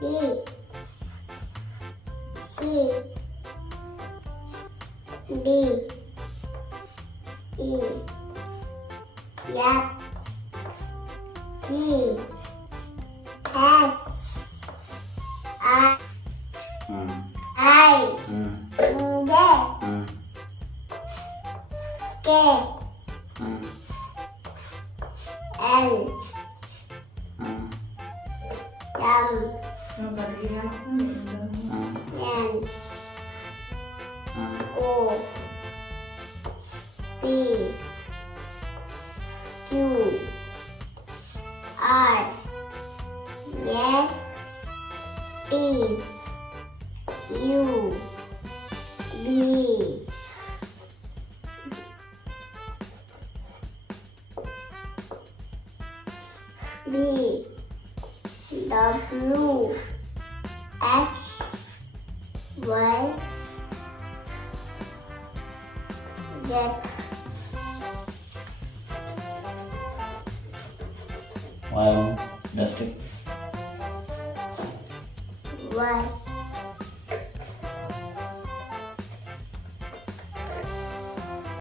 B C D E F G H I J K L M N O P Q R S T U V B W X Y Z Why on? Dusty. Y